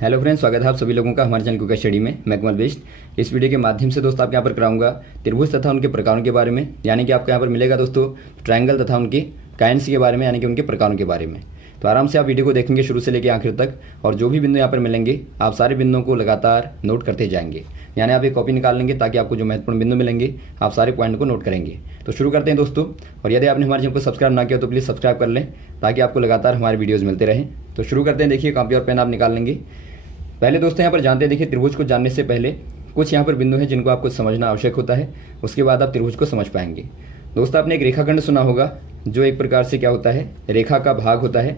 Hello friends, स्वागत है आप सभी लोगों का हमारे चैनल क्विक स्टडी में। मैं कमल बेस्ट। इस वीडियो के माध्यम से दोस्तों आपके यहाँ पर कराऊंगा त्रिभुज तथा उनके प्रकारों के बारे में, यानी कि आपको यहाँ पर मिलेगा दोस्तों ट्रायंगल तथा उनके काइंड्स के बारे में, यानी कि उनके प्रकारों के बारे में। तो आराम से आप वीडियो को देखेंगे शुरू से लेकर आखिर तक, और जो भी बिंदु यहाँ पर मिलेंगे आप सारे बिंदुओं को लगातार नोट करते जाएंगे। यानी आप एक कॉपी निकाल लेंगे ताकि आपको जो महत्वपूर्ण बिंदु मिलेंगे आप सारे पॉइंट को नोट करेंगे। तो शुरू करते हैं दोस्तों। और यदि आपने हमारे चैनल को सब्सक्राइब ना किया तो प्लीज़ सब्सक्राइब कर लें ताकि आपको लगातार हमारे वीडियोज़ मिलते रहें। तो शुरू करते हैं। देखिए, कॉपी और पेन आप निकाल लेंगे। पहले दोस्तों यहाँ पर जानते हैं, देखिए त्रिभुज को जानने से पहले कुछ यहाँ पर बिंदु हैं जिनको आपको समझना आवश्यक होता है, उसके बाद आप त्रिभुज को समझ पाएंगे। दोस्तों आपने एक रेखाखंड सुना होगा जो एक प्रकार से क्या होता है, रेखा का भाग होता है।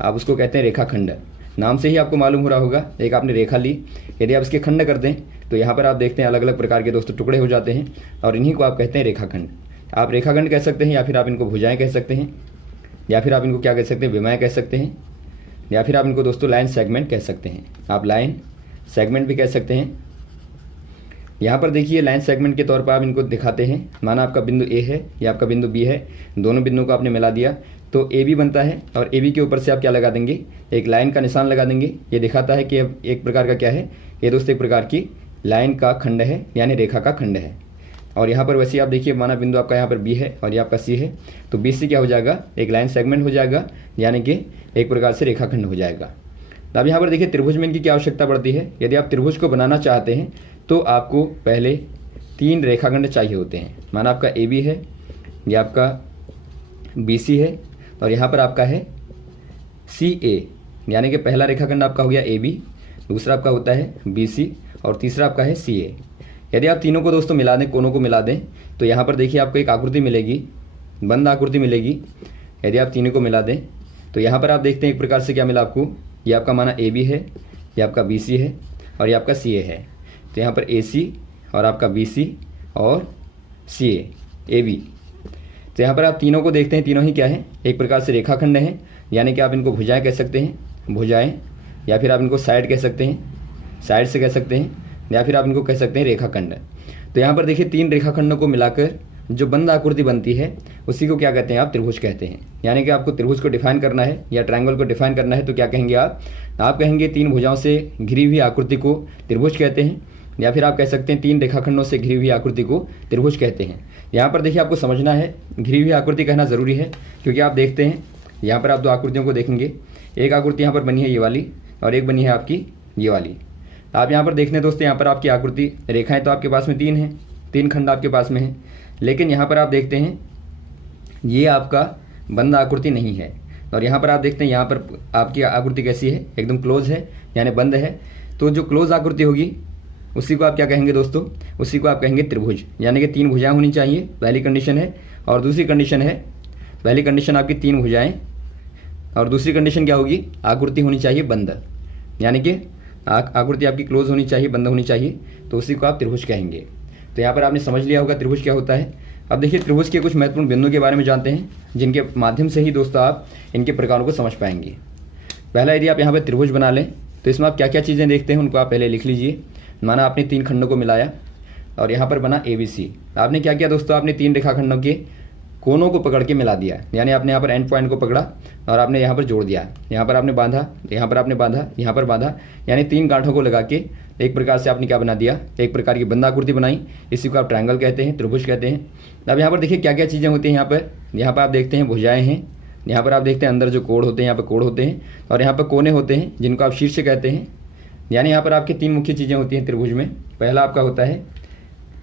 आप उसको कहते हैं रेखाखंड। नाम से ही आपको मालूम हो रहा होगा, एक आपने रेखा ली, यदि आप इसके खंड कर दें तो यहाँ पर आप देखते हैं अलग अलग प्रकार के दोस्तों टुकड़े हो जाते हैं, और इन्हीं को आप कहते हैं रेखाखंड। आप रेखाखंड कह सकते हैं, या फिर आप इनको भुजाएं कह सकते हैं, या फिर आप इनको क्या कह सकते हैं, विमाएं कह सकते हैं, या फिर आप इनको दोस्तों लाइन सेगमेंट कह सकते हैं। आप लाइन सेगमेंट भी कह सकते हैं। यहाँ पर देखिए लाइन सेगमेंट के तौर पर आप इनको दिखाते हैं। माना आपका बिंदु ए है या आपका बिंदु बी है, दोनों बिंदुओं को आपने मिला दिया तो ए बी बनता है, और ए बी के ऊपर से आप क्या लगा देंगे, एक लाइन का निशान लगा देंगे। ये दिखाता है कि अब एक प्रकार का क्या है, ये दोस्तों एक प्रकार की लाइन का खंड है, यानी रेखा का खंड है। और यहाँ पर वैसे आप देखिए, माना बिंदु आपका यहाँ पर बी है और ये आपका सी है, तो बी सी क्या हो जाएगा, एक लाइन सेगमेंट हो जाएगा, यानी कि एक प्रकार से रेखाखंड हो जाएगा। तो अब यहाँ पर देखिए त्रिभुज में इनकी क्या आवश्यकता पड़ती है। यदि आप त्रिभुज को बनाना चाहते हैं तो आपको पहले 3 रेखाखंड चाहिए होते हैं। माना आपका ए बी है, यह आपका बी सी है, और यहाँ पर आपका है सी ए, यानी कि पहला रेखाखंड आपका हो गया ए बी, दूसरा आपका होता है बी सी, और तीसरा आपका है सी ए। यदि आप तीनों को दोस्तों मिला दें, कोनों को मिला दें, तो यहाँ पर देखिए आपको एक आकृति मिलेगी, बंद आकृति मिलेगी। यदि आप तीनों को मिला दें तो यहाँ पर आप देखते हैं एक प्रकार से क्या मिला आपको, ये आपका माना ए बी है, ये आपका बी सी है, और ये आपका सी ए है। तो यहाँ पर ए सी और आपका बी सी और सी ए बी। तो यहाँ पर आप तीनों को देखते हैं, तीनों ही क्या है, एक प्रकार से रेखाखंड है, यानी कि आप इनको भुजाएं कह सकते हैं, भुजाएं, या फिर आप इनको साइड कह सकते हैं, साइड से कह सकते हैं, या फिर आप इनको कह सकते हैं रेखाखंड। तो यहाँ पर देखिए 3 रेखाखंडों को मिलाकर जो बंद आकृति बनती है उसी को क्या कहते हैं, आप त्रिभुज कहते हैं। यानी कि आपको त्रिभुज को डिफाइन करना है या ट्रायंगल को डिफाइन करना है तो क्या कहेंगे आप कहेंगे 3 भुजाओं से घिरी हुई आकृति को त्रिभुज कहते हैं, या फिर आप कह सकते हैं 3 रेखाखंडों से घिरी हुई आकृति को त्रिभुज कहते हैं। यहाँ पर देखिए आपको समझना है, घिरी हुई आकृति कहना ज़रूरी है, क्योंकि आप देखते हैं यहाँ पर आप 2 आकृतियों को देखेंगे। एक आकृति यहाँ पर बनी है ये वाली, और एक बनी है आपकी ये वाली। आप यहाँ पर देख लें दोस्तों, यहाँ पर आपकी आकृति रेखाएं तो आपके पास में 3 हैं, 3 खंड आपके पास में हैं, लेकिन यहाँ पर आप देखते हैं ये आपका बंद आकृति नहीं है। और यहाँ पर आप देखते हैं यहाँ पर आपकी आकृति कैसी है, एकदम क्लोज है, यानी बंद है। तो जो क्लोज आकृति होगी उसी को आप क्या कहेंगे दोस्तों, उसी को आप कहेंगे त्रिभुज। यानी कि 3 भुजाएं होनी चाहिए, पहली कंडीशन है। और दूसरी कंडीशन है, पहली कंडीशन आपकी 3 भुजाएं, और दूसरी कंडीशन क्या होगी, आकृति होनी चाहिए बंद, यानी कि आकृति आपकी क्लोज होनी चाहिए, बंद होनी चाहिए, तो उसी को आप त्रिभुज कहेंगे। तो यहाँ पर आपने समझ लिया होगा त्रिभुज क्या होता है। अब देखिए त्रिभुज के कुछ महत्वपूर्ण बिंदुओं के बारे में जानते हैं, जिनके माध्यम से ही दोस्तों आप इनके प्रकारों को समझ पाएंगे। पहला, यदि आप यहाँ पर त्रिभुज बना लें तो इसमें आप क्या क्या चीज़ें देखते हैं उनको आप पहले लिख लीजिए। माना आपने 3 खंडों को मिलाया और यहाँ पर बना ए बी सी। आपने क्या किया दोस्तों, आपने 3 रेखाखंडों के कोनों को पकड़ के मिला दिया, यानी आपने यहाँ पर एंड पॉइंट को पकड़ा और आपने यहाँ पर जोड़ दिया। यहाँ पर आपने बांधा, यहाँ पर आपने बांधा, यहाँ पर बांधा, यानी 3 गांठों को लगा के एक प्रकार से आपने क्या बना दिया, एक प्रकार की बंद आकृति बनाई। इसी को आप ट्रायंगल कहते हैं, त्रिभुज कहते हैं। अब यहाँ पर देखिए क्या क्या चीज़ें होती हैं। यहाँ पर आप देखते हैं भुजाएं हैं, यहाँ पर आप देखते हैं अंदर जो कोण होते हैं, यहाँ पर कोण होते हैं, और यहाँ पर कोने होते हैं जिनको आप शीर्ष कहते हैं। यानी यहाँ पर आपकी 3 मुख्य चीज़ें होती हैं त्रिभुज में। पहला आपका होता है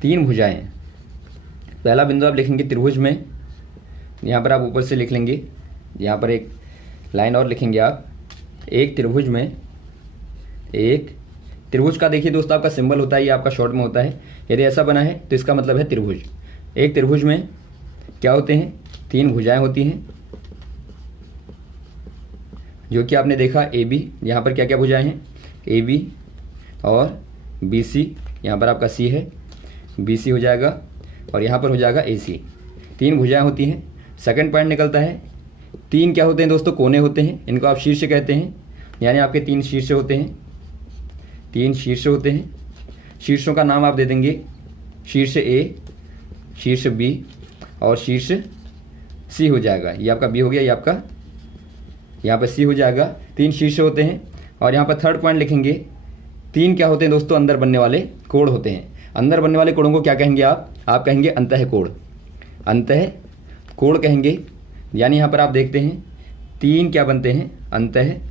3 भुजाएं। पहला बिंदु आप लिखेंगे त्रिभुज में, यहाँ पर आप ऊपर से लिख लेंगे, यहाँ पर एक लाइन और लिखेंगे आप, एक त्रिभुज में, एक त्रिभुज का देखिए दोस्तों आपका सिंबल होता है, ये आपका शॉर्ट में होता है। यदि ऐसा बना है तो इसका मतलब है त्रिभुज। एक त्रिभुज में क्या होते हैं, 3 भुजाएं होती हैं, जो कि आपने देखा ए बी, यहाँ पर क्या क्या भुजाएं हैं, ए बी और बी सी। यहाँ पर आपका सी है, बी सी हो जाएगा, और यहाँ पर हो जाएगा ए सी। 3 भुजाएं होती हैं। सेकंड पॉइंट निकलता है, 3 क्या होते हैं दोस्तों, कोने होते हैं, इनको आप शीर्ष कहते हैं। यानी आपके 3 शीर्ष होते हैं, 3 शीर्ष होते हैं। शीर्षों का नाम आप दे देंगे, शीर्ष ए, शीर्ष बी और शीर्ष सी हो जाएगा। ये आपका बी हो गया, ये आपका यहाँ पर सी हो जाएगा। 3 शीर्ष होते हैं और यहाँ पर थर्ड पॉइंट लिखेंगे 3 क्या होते हैं दोस्तों, अंदर बनने वाले कोण होते हैं। अंदर बनने वाले कोणों को क्या कहेंगे आप कहेंगे अंतःकोण, अंतःकोण कहेंगे। यानी यहाँ पर आप देखते हैं 3 क्या बनते हैं, अंतःकोण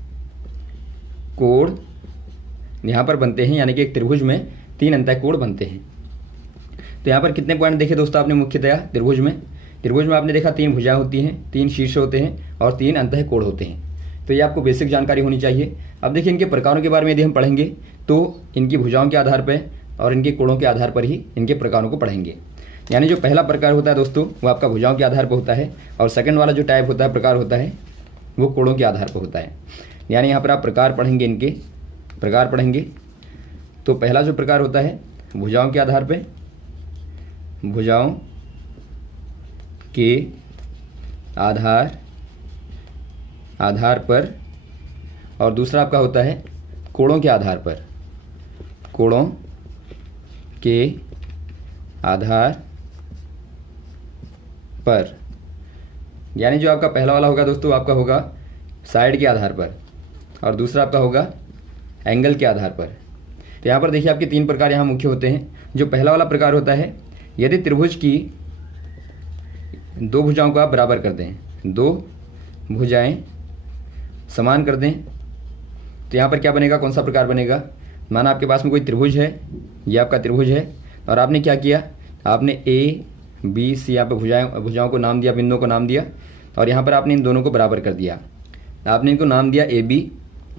यहाँ पर बनते हैं, यानी कि एक त्रिभुज में 3 अंतःकोण बनते हैं। तो यहाँ पर कितने पॉइंट देखे दोस्तों आपने मुख्यतया त्रिभुज में आपने देखा 3 भुजाएं होती हैं, 3 शीर्ष होते हैं और 3 अंतःकोण होते हैं। तो ये आपको बेसिक जानकारी होनी चाहिए। अब देखिए इनके प्रकारों के बारे में यदि हम पढ़ेंगे तो इनकी भुजाओं के आधार पर और इनके कोणों के आधार पर ही इनके प्रकारों को पढ़ेंगे। यानी जो पहला प्रकार होता है दोस्तों वो आपका भुजाओं के आधार पर होता है, और सेकंड वाला जो टाइप होता है, प्रकार होता है, वो कोणों के आधार पर होता है। यानी यहाँ पर आप प्रकार पढ़ेंगे, इनके प्रकार पढ़ेंगे। तो पहला जो प्रकार होता है भुजाओं के आधार पर, भुजाओं के आधार पर, और दूसरा आपका होता है कोणों के आधार पर, कोणों के आधार पर। यानी जो आपका पहला वाला होगा दोस्तों आपका होगा साइड के आधार पर, और दूसरा आपका होगा एंगल के आधार पर। तो यहाँ पर देखिए आपके 3 प्रकार यहाँ मुख्य होते हैं। जो पहला वाला प्रकार होता है, यदि त्रिभुज की 2 भुजाओं को आप बराबर कर दें, 2 भुजाएं समान कर दें, तो यहाँ पर क्या बनेगा, कौन सा प्रकार बनेगा। माना आपके पास में कोई त्रिभुज है, ये आपका त्रिभुज है, और आपने क्या किया, आपने ए बी सी यहाँ पर भुजाओं को नाम दिया, बिंदुओं को नाम दिया, और यहाँ पर आपने इन दोनों को बराबर कर दिया। आपने इनको नाम दिया ए बी,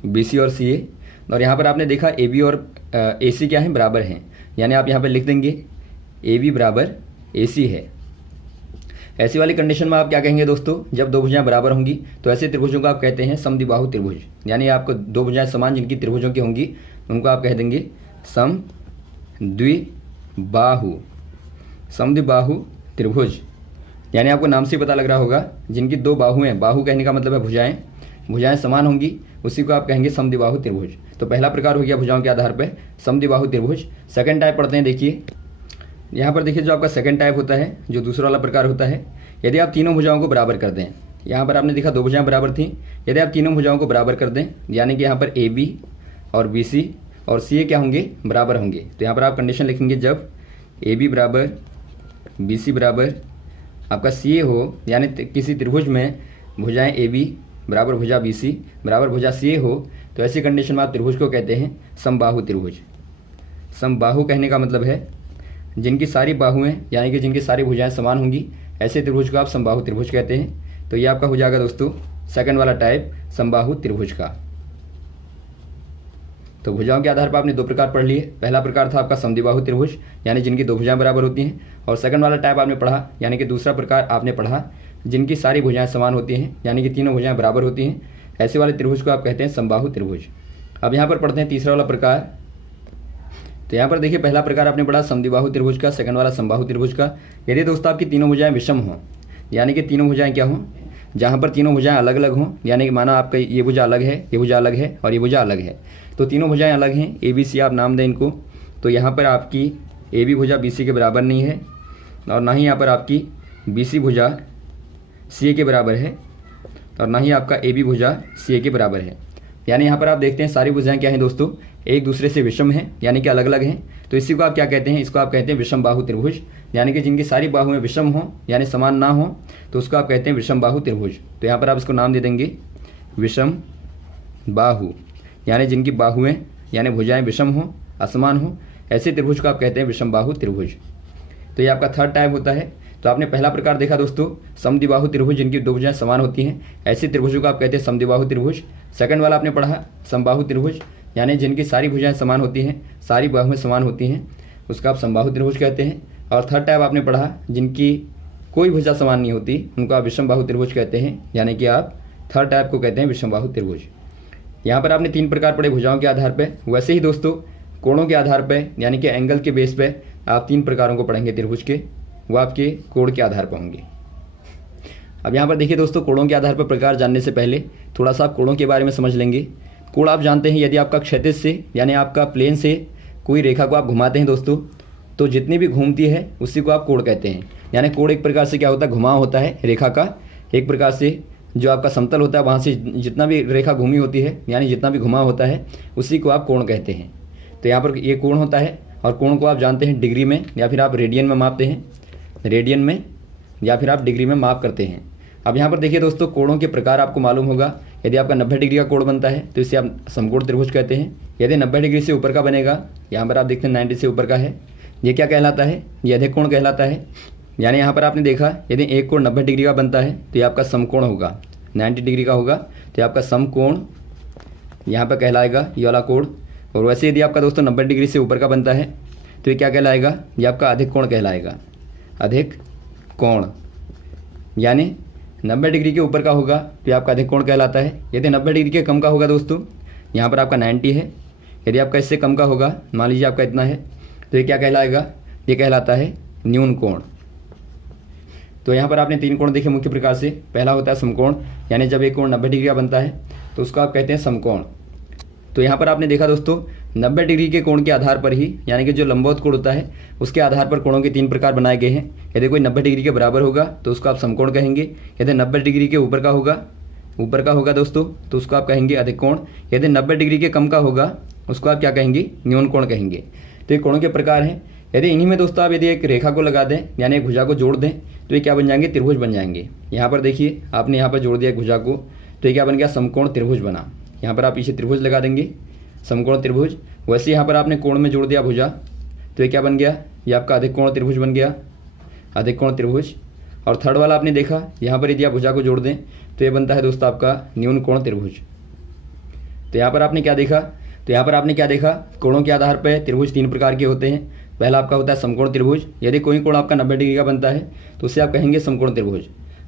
बी सी और सी ए, और यहाँ पर आपने देखा ए बी और ए सी क्या है, बराबर हैं। यानी आप यहाँ पर लिख देंगे ए बी बराबर ए सी है। ऐसी वाली कंडीशन में आप क्या कहेंगे दोस्तों, जब 2 भुजाएं बराबर होंगी तो ऐसे त्रिभुजों को आप कहते हैं समद्विबाहु त्रिभुज। यानी आपको 2 भुजाएं समान जिनकी त्रिभुजों की होंगी उनको आप कह देंगे समद्विबाहु त्रिभुज। यानी आपको नाम से पता लग रहा होगा, जिनकी 2 बाहु हैं, बाहु कहने का मतलब है भुजाएं समान होंगी, उसी को आप कहेंगे समद्विबाहु त्रिभुज। तो पहला प्रकार हो गया भुजाओं के आधार पर समद्विबाहु त्रिभुज। सेकंड टाइप पढ़ते हैं। देखिए यहाँ पर देखिए जो आपका सेकंड टाइप होता है, जो दूसरा वाला प्रकार होता है, यदि आप तीनों भुजाओं को बराबर कर दें। यहाँ पर आपने देखा 2 भुजाएं बराबर थी, यदि आप तीनों भुजाओं को बराबर कर दें, यानी कि यहाँ पर ए बी और बी सी और सी ए क्या होंगे, बराबर होंगे। तो यहाँ पर आप कंडीशन लिखेंगे, जब ए बी बराबर बी सी बराबर आपका सी ए हो, यानी किसी त्रिभुज में भुजाएं ए बी बराबर भुजा बी सी बराबर भुजा सी ए हो, तो ऐसी कंडीशन में आप त्रिभुज को कहते हैं समबाहु त्रिभुज। समबाहु कहने का मतलब है जिनकी सारी बाहुएं, यानी कि जिनकी सारी भुजाएं समान होंगी, ऐसे त्रिभुज को आप समबाहु त्रिभुज कहते हैं। तो ये आपका हो जाएगा दोस्तों सेकंड वाला टाइप समबाहु त्रिभुज का। तो भुजाओं के आधार पर आपने 2 प्रकार पढ़ लिए। पहला प्रकार था आपका समद्विबाहु त्रिभुज, यानी जिनकी 2 भुजाएं बराबर होती हैं, और सेकंड वाला टाइप आपने पढ़ा, यानी कि दूसरा प्रकार आपने पढ़ा जिनकी सारी भुजाएं समान होती हैं, यानी कि तीनों भुजाएं बराबर होती हैं। ऐसे वाले त्रिभुज को आप कहते हैं समबाहु त्रिभुज। अब यहाँ पर पढ़ते हैं तीसरा वाला प्रकार। तो यहाँ पर देखिए पहला प्रकार आपने पढ़ा समद्विबाहु त्रिभुज का, सेकंड वाला समबाहु त्रिभुज का। यदि दोस्तों आपकी तीनों भुजाएं विषम हों, यानी कि तीनों भुजाएं क्या हों, जहाँ पर तीनों भुजाएं अलग अलग हों, यानी कि माना आपका ये भुजा अलग है, ये भुजा अलग है और ये भुजा अलग है, तो तीनों भुजाएं अलग हैं, ए बी सी आप नाम दें इनको। तो यहाँ पर आपकी ए बी भुजा बी सी के बराबर नहीं है, और ना ही यहाँ पर आपकी बी सी भुजा सी ए के बराबर है, और ना ही आपका ए बी भुजा सी ए के बराबर है। यानी यहाँ पर आप देखते हैं सारी भुजाएं क्या हैं दोस्तों, एक दूसरे से विषम हैं, यानी कि अलग अलग हैं। तो इसी को आप क्या कहते हैं, इसको आप कहते हैं विषम बाहु त्रिभुज। यानी कि जिनकी सारी बाहुएं विषम हों, यानी समान ना हो, तो उसको आप कहते हैं विषम बाहु त्रिभुज। तो यहाँ पर आप इसको नाम दे देंगे विषम बाहु, यानी जिनकी बाहुएं यानी भुजाएं विषम हों, असमान हों, ऐसे त्रिभुज को आप कहते हैं विषम बाहु त्रिभुज। तो ये आपका थर्ड टाइप होता है। तो आपने पहला प्रकार देखा दोस्तों समद्विबाहु त्रिभुज, जिनकी 2 भुजाएं समान होती हैं, ऐसे त्रिभुजों को आप कहते हैं समद्विबाहु त्रिभुज। सेकंड वाला आपने पढ़ा समबाहु त्रिभुज, यानी जिनकी सारी भुजाएं समान होती हैं, सारी बाहुएं समान होती हैं, उसका आप समबाहु त्रिभुज कहते हैं। और थर्ड टाइप आपने पढ़ा जिनकी कोई भुजा समान नहीं होती, उनको आप विषम बाहु त्रिभुज कहते हैं, यानी कि आप थर्ड टाइप को कहते हैं विषम बाहु त्रिभुज। यहाँ पर आपने 3 प्रकार पढ़े भुजाओं के आधार पर। वैसे ही दोस्तों कोणों के आधार पर, यानी कि एंगल के बेस पे आप 3 प्रकारों को पढ़ेंगे त्रिभुज के, वो आपके कोण के आधार पर होंगे। अब यहाँ पर देखिए दोस्तों कोणों के आधार पर प्रकार जानने से पहले थोड़ा सा आप कोणों के बारे में समझ लेंगे। कोण आप जानते हैं, यदि आपका क्षैतिज से यानी आपका प्लेन से कोई रेखा को आप घुमाते हैं दोस्तों, तो जितनी भी घूमती है उसी को आप कोण कहते हैं। यानी कोण एक प्रकार से क्या होता है, घुमाव होता है रेखा का, एक प्रकार से जो आपका समतल होता है वहाँ से जितना भी रेखा घूमी होती है, यानी जितना भी घुमा होता है, उसी को आप कोण कहते हैं। तो यहाँ पर ये कोण होता है, और कोण को आप जानते हैं डिग्री में, या फिर आप रेडियन में मापते हैं, रेडियन में या फिर आप डिग्री में माप करते हैं। अब यहाँ पर देखिए दोस्तों, कोणों के प्रकार आपको मालूम होगा। यदि आपका 90 डिग्री का कोण बनता है तो इसे आप समकोण त्रिभुज कहते हैं। यदि 90 डिग्री से ऊपर का बनेगा, यहाँ पर आप देखते हैं 90 से ऊपर का है, ये क्या कहलाता है? ये अधिक कोण कहलाता है। यानी यहाँ पर आपने देखा, यदि एक कोण 90 डिग्री का बनता है तो ये आपका समकोण होगा, 90 डिग्री का होगा तो ये आपका समकोण यहाँ पर कहलाएगा, ये वाला कोण। और वैसे यदि आपका दोस्तों 90 डिग्री से ऊपर का बनता है तो ये क्या कहलाएगा? ये आपका अधिक कोण कहलाएगा, अधिक कोण। यानी 90 डिग्री के ऊपर का होगा तो ये आपका अधिक कोण कहलाता है। यदि 90 डिग्री के कम का होगा दोस्तों, यहाँ पर आपका 90 है, यदि आपका इससे कम का होगा, मान लीजिए आपका इतना है, तो ये क्या कहलाएगा? ये कहलाता है न्यून कोण। तो यहाँ पर आपने 3 कोण देखे मुख्य प्रकार से। पहला होता है समकोण, यानी जब एक कोण 90 डिग्री का बनता है तो उसको आप कहते हैं समकोण। तो यहाँ पर आपने देखा दोस्तों, 90 डिग्री के कोण के आधार पर ही, यानी कि जो लंबवत कोण होता है उसके आधार पर कोणों के 3 प्रकार बनाए गए हैं। यदि कोई 90 डिग्री के बराबर होगा तो उसको आप समकोण कहेंगे। यदि 90 डिग्री के ऊपर का होगा दोस्तों तो उसको आप कहेंगे अधिक कोण। यदि 90 डिग्री के कम का होगा उसको आप क्या कहेंगे? न्यून कोण कहेंगे। तो ये कोणों के प्रकार हैं। यदि इन्हीं में दोस्तों आप यदि एक रेखा को लगा दें, यानी एक भुजा को जोड़ दें, तो ये क्या बन जाएंगे? त्रिभुज बन जाएंगे। यहाँ पर देखिए, आपने यहाँ पर जोड़ दिया एक भुजा को, तो ये क्या बन गया? समकोण त्रिभुज बना। यहाँ पर आप पीछे त्रिभुज लगा देंगे, समकोण त्रिभुज। वैसे यहाँ पर आपने कोण में जोड़ दिया भुजा, तो ये क्या बन गया? ये आपका अधिक कोण त्रिभुज बन गया, अधिक कोण त्रिभुज। और थर्ड वाला आपने देखा, यहाँ पर यदि आप भुजा को जोड़ दें तो ये बनता है दोस्तों आपका न्यून कोण त्रिभुज। तो यहाँ पर आपने क्या देखा? कोणों के आधार पर त्रिभुज 3 प्रकार के होते हैं। पहला आपका होता है समकोण त्रिभुज। यदि कोई कोण आपका 90 डिग्री का बनता है तो उसे आप कहेंगे समकोण त्रिभुज।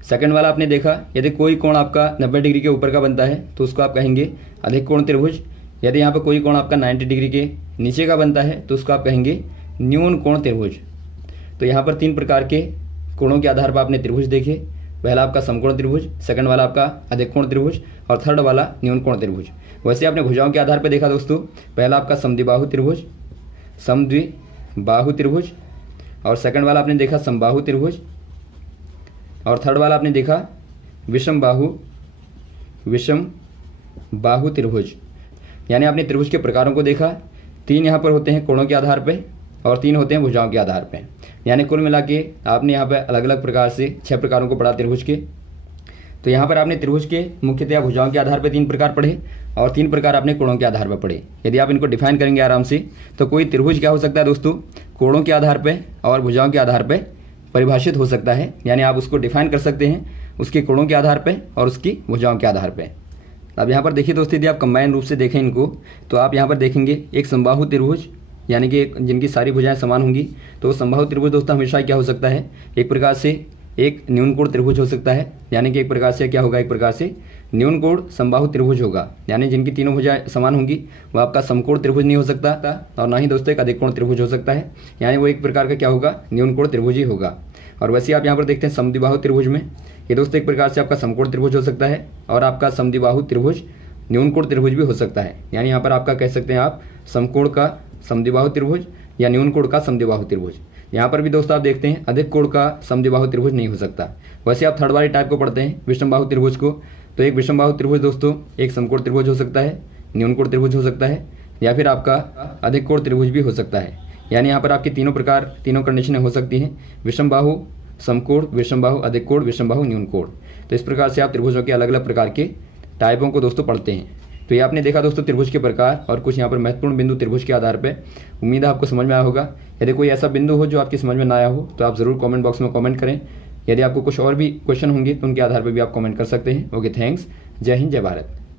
सेकंड वाला आपने देखा, यदि कोई कोण आपका 90 डिग्री के ऊपर का बनता है तो उसको आप कहेंगे अधिक कोण त्रिभुज। यदि यहाँ पर कोई कोण आपका 90 डिग्री के नीचे का बनता है तो उसको आप कहेंगे न्यून कोण त्रिभुज। तो यहाँ पर 3 प्रकार के कोणों के आधार पर आपने त्रिभुज देखे। पहला आपका समकोण त्रिभुज, सेकंड वाला आपका अधिक कोण त्रिभुज, और थर्ड वाला न्यून कोण त्रिभुज। वैसे आपने भुजाओं के आधार पर देखा दोस्तों, पहला आपका समद्विबाहु त्रिभुज, समद्विबाहु त्रिभुज, और सेकंड वाला आपने देखा समबाहु त्रिभुज, और थर्ड वाला आपने देखा विषम बाहु त्रिभुज। यानी आपने त्रिभुज के प्रकारों को देखा। 3 यहाँ पर होते हैं कोणों के आधार पे, और 3 होते हैं भुजाओं के आधार पे। यानी कुल मिला के आपने यहाँ पे अलग अलग प्रकार से 6 प्रकारों को पढ़ा त्रिभुज के। तो यहाँ पर आपने त्रिभुज के मुख्यतः भुजाओं के आधार पर 3 प्रकार पढ़े, और 3 प्रकार आपने कोणों के आधार पर पढ़े। यदि आप इनको डिफाइन करेंगे आराम से, तो कोई त्रिभुज क्या हो सकता है दोस्तों? कोणों के आधार पर और भुजाओं के आधार पर परिभाषित हो सकता है। यानी आप उसको डिफाइन कर सकते हैं उसके कोणों के आधार पर और उसकी भुजाओं के आधार पर। अब यहाँ पर देखिए दोस्तों, यदि आप कंबाइन रूप से देखें इनको, तो आप यहाँ पर देखेंगे एक समबाहु त्रिभुज, यानी कि जिनकी सारी भुजाएं समान होंगी। तो समबाहु त्रिभुज दोस्तों हमेशा क्या हो सकता है? एक प्रकार से एक न्यून कोण त्रिभुज हो सकता है। यानी कि एक प्रकार से क्या होगा? एक प्रकार से न्यून कोण समबाहु त्रिभुज होगा। यानी जिनकी तीनों भुजाएं समान होंगी वो आपका समकोण त्रिभुज नहीं हो सकता, और ना ही दोस्तों एक अधिक कोण त्रिभुज हो सकता है। यानी वो एक प्रकार का क्या होगा? न्यून कोण त्रिभुज ही होगा। और वैसे आप यहाँ पर देखते हैं समद्विबाहु त्रिभुज में, ये दोस्तों एक प्रकार से आपका समकोण त्रिभुज हो सकता है, और आपका समद्विबाहु त्रिभुज न्यून कोण त्रिभुज भी हो सकता है। यानी यहाँ पर आपका कह सकते हैं आप समकोण का समद्विबाहु त्रिभुज या न्यून कोण का समद्विबाहु त्रिभुज। यहाँ पर भी दोस्तों आप देखते हैं अधिक कोण का समद्विबाहु त्रिभुज नहीं हो सकता। वैसे आप थर्ड वाली टाइप को पढ़ते हैं विषमबाहु त्रिभुज को, तो एक विषमबाहु त्रिभुज दोस्तों एक समकोण त्रिभुज हो सकता है, न्यून कोण त्रिभुज हो सकता है, या फिर आपका अधिक कोण त्रिभुज भी हो सकता है। यानी यहाँ पर आपकी तीनों कंडीशनें हो सकती हैं, विषमबाहु समकोण, विषमबाहु अधिक कोण, विषमबाहु न्यून कोण। तो इस प्रकार से आप त्रिभुजों के अलग अलग प्रकार के टाइपों को दोस्तों पढ़ते हैं। तो ये आपने देखा दोस्तों त्रिभुज के प्रकार और कुछ यहाँ पर महत्वपूर्ण बिंदु त्रिभुज के आधार पर। उम्मीद है आपको समझ में आया होगा। यदि कोई ऐसा बिंदु हो जो आपकी समझ में ना आया हो तो आप ज़रूर कमेंट बॉक्स में कमेंट करें। यदि आपको कुछ और भी क्वेश्चन होंगे तो उनके आधार पर भी आप कमेंट कर सकते हैं। Okay, thanks. जय हिंद, जय भारत।